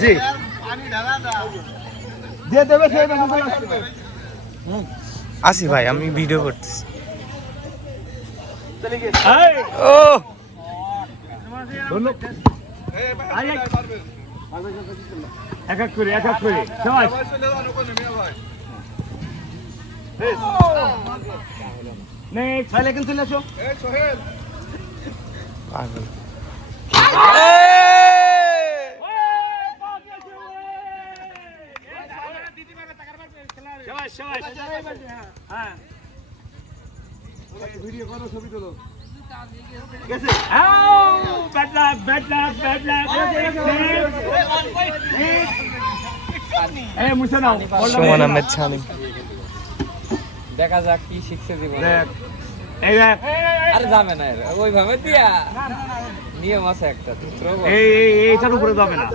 জি। যে দেবে সেই আসি ভাই আমি ভিডিও করতেছি। ও! এক এক করে এক এক করে। সবাই। নেক্সট চলে আসো। ভিডিও করো ছবি তোলো সুমন আহমেদ ছানি। দেখা যাক কি শিখছে জীবনে। দেখ। এই দেখ। আরে যাবে না এর, ওইভাবে দিয়া। নিয়ম আছে একটা এই এইটার উপরে যাবে না।